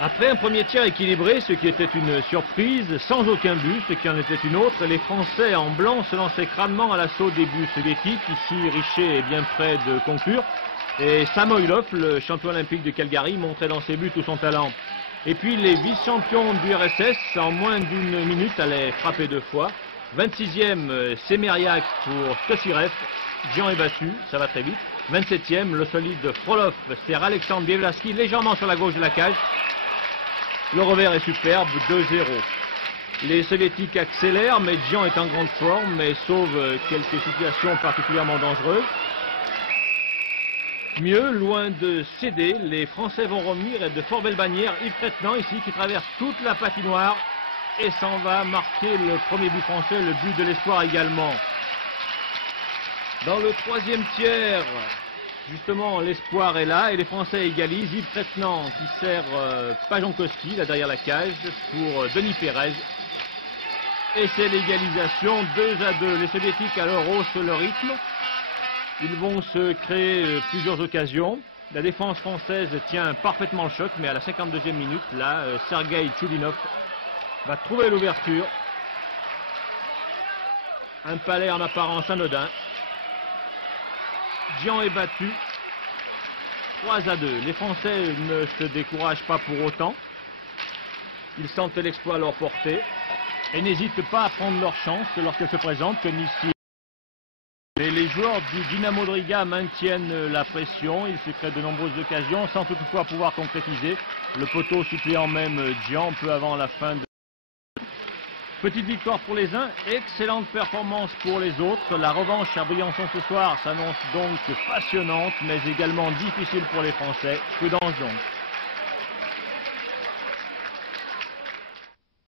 Après un premier tiers équilibré, ce qui était une surprise, sans aucun but, ce qui en était une autre, les Français en blanc se lançaient crânement à l'assaut des buts soviétiques. Ici, Richer est bien près de conclure. Et Samoylov, le champion olympique de Calgary, montrait dans ses buts tout son talent. Et puis les vice-champions du RSS, en moins d'une minute, allaient frapper 2 fois. 26e, Semeriak pour Tosirev. Dian est battu, ça va très vite. 27e, le solide Frolov sert Alexandre Bielawski légèrement sur la gauche de la cage. Le revers est superbe, 2-0. Les Soviétiques accélèrent, mais Dian est en grande forme et sauve quelques situations particulièrement dangereuses. Mieux, loin de céder, les Français vont revenir et de fort belle bannière. Yves Trettenant ici qui traverse toute la patinoire et s'en va marquer le premier but français, le but de l'espoir également. Dans le troisième tiers, justement, l'espoir est là et les Français égalisent. Yves Trettenant qui sert Pajonkowski, là derrière la cage, pour Denis Pérez. Et c'est l'égalisation, 2-2. Les Soviétiques alors haussent le rythme. Ils vont se créer plusieurs occasions. La défense française tient parfaitement le choc, mais à la 52e minute, là, Sergueï Tchoulinov va trouver l'ouverture. Un palais en apparence anodin. Dian est battu. 3-2. Les Français ne se découragent pas pour autant. Ils sentent l'exploit à leur portée et n'hésitent pas à prendre leur chance lorsqu'elle se présente, comme ici. Mais les joueurs du Dynamo de Riga maintiennent la pression. Ils se créent de nombreuses occasions sans toutefois pouvoir concrétiser. Le poteau suppléant même Dian peu avant la fin de... Petite victoire pour les uns, excellente performance pour les autres. La revanche à Briançon ce soir s'annonce donc passionnante, mais également difficile pour les Français. Prudence donc.